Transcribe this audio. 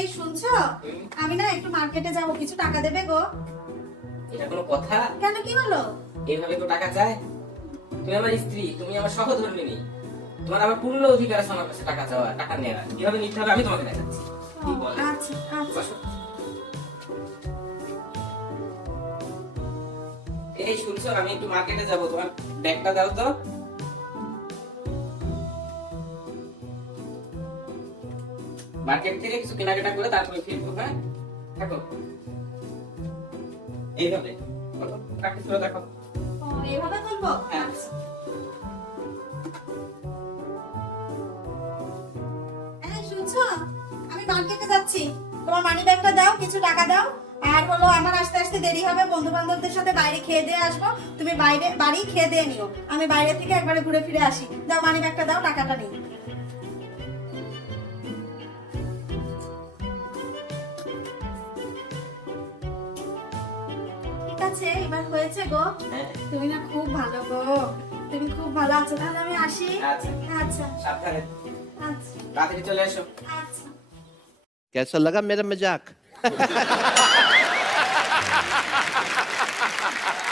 এই শুনছো? আমি না একটু মার্কেটে যাব কিছু টাকা দেবে গো। এটা কোনো কথা? কেন কি হলো? এইভাবে তো টাকা চায় তুমি আমার স্ত্রী তুমি আমার সহধর্মিনী। তোমার আমার পূর্ণ অধিকার আছে আমার কাছে টাকা চাওয়া টাকা নেওয়া কীভাবে নিতে হবে আমি তোমাকে দেখাচ্ছি। আচ্ছা আচ্ছা। এই শুনছো আমি একটু মার্কেটে যাব তোমার ব্যাগটা দাও তো। মার্কেট থেকে কিছু কেনাকাটা করে তারপরে ফিরবো হ্যাঁ? থাকো এইভাবে। বলো, practice করে দেখো। এইভাবে তুলবো? হ্যাঁ। আচ্ছা। শুনছো? আমি মার্কেটে যাচ্ছি। তোমার মানি ব্যাগটা দাও কিছু টাকা দাও। আর হলো আমার আসতে আসতে দেরি হবে। বন্ধু বান্ধবদের সাথে বাইরে খেয়ে দিয়ে আসব। তুমি বাইরে বাড়ি খেয়ে দিয়ে নিও। আমি বাইরে থেকে একবারে ঘুরে ফিরে আসি। দাও মানি ব্যাগটা দাও টাকাটা নিই ঠিক আছে এবার হয়েছে গো হ্যাঁ তুমি না খুব ভালো গো তুমি খুব ভালো আছো তাহলে আমি আসি আচ্ছা আচ্ছা সাবধানে আচ্ছা তাড়াতাড়ি চলে এসো আচ্ছা कैसा लगा मेरा मजाक